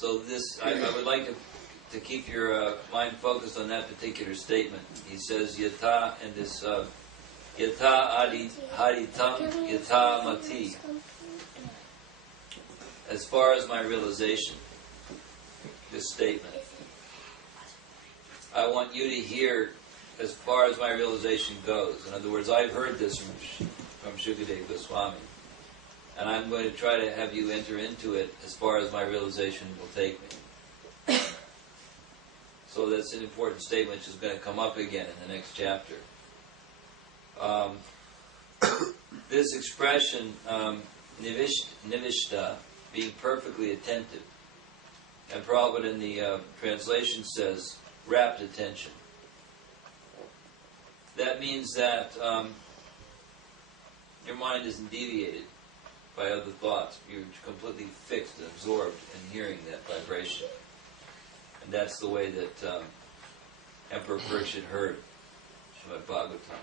So this, I would like to keep your mind focused on that particular statement. He says, Yata, and this, Yata adi haritam yata mati. As far as my realization, this statement. I want you to hear as far as my realization goes. In other words, I've heard this from Shukadeva Goswami. And I'm going to try to have you enter into it as far as my realization will take me. So that's an important statement which is going to come up again in the next chapter. This expression, nivishta, being perfectly attentive, and Prabhupada in the translation says, rapt attention. That means that your mind isn't deviated by other thoughts. You're completely fixed and absorbed in hearing that vibration. And that's the way that Emperor Parikshit heard Srimad Bhagavatam.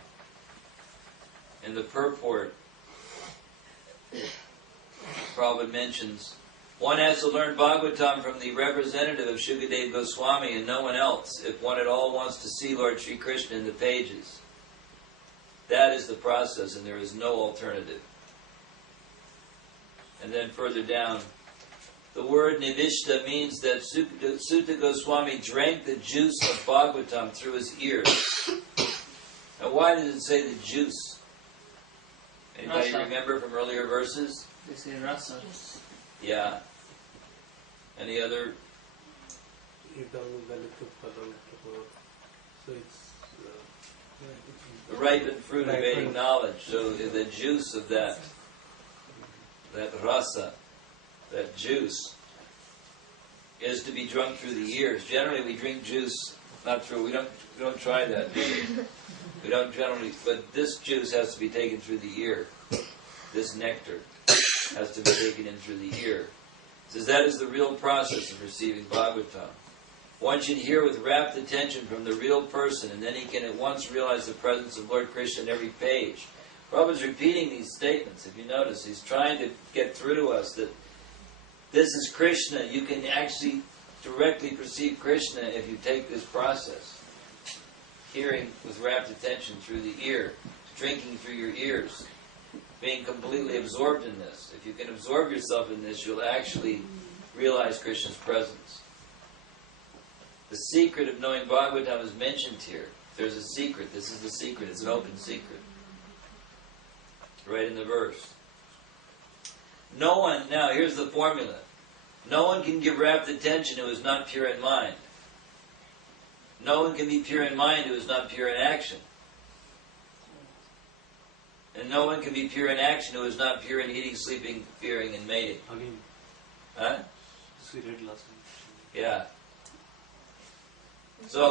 In the purport, Prabhupada mentions, one has to learn Bhagavatam from the representative of Shukadeva Goswami and no one else if one at all wants to see Lord Sri Krishna in the pages. That is the process, and there is no alternative. And then further down, the word nivishta means that Sutta Goswami drank the juice of Bhagavatam through his ears. Now why does it say the juice? Anybody remember from earlier verses? They say rasa. Yeah. Any other? So it's The ripened fruit of Vedic knowledge. So the juice of that rasa, that juice, is to be drunk through the ears. Generally, we drink juice not through. We don't try that, do we? We don't generally. But this juice has to be taken through the ear. This nectar has to be taken in through the ear. It says that is the real process of receiving Bhagavatam. One should hear with rapt attention from the real person, and then he can at once realize the presence of Lord Krishna in every page. Prabhupada's repeating these statements. If you notice, he's trying to get through to us that this is Krishna. You can actually directly perceive Krishna if you take this process. Hearing with rapt attention through the ear, drinking through your ears, being completely absorbed in this. If you can absorb yourself in this, you'll actually realize Krishna's presence. The secret of knowing Bhagavatam is mentioned here. There's a secret. This is the secret. It's an open secret. Right in the verse. No one, now here's the formula. No one can give rapt attention who is not pure in mind. No one can be pure in mind who is not pure in action. And no one can be pure in action who is not pure in eating, sleeping, fearing, and mating. again. Huh? This we read last time. Yeah. So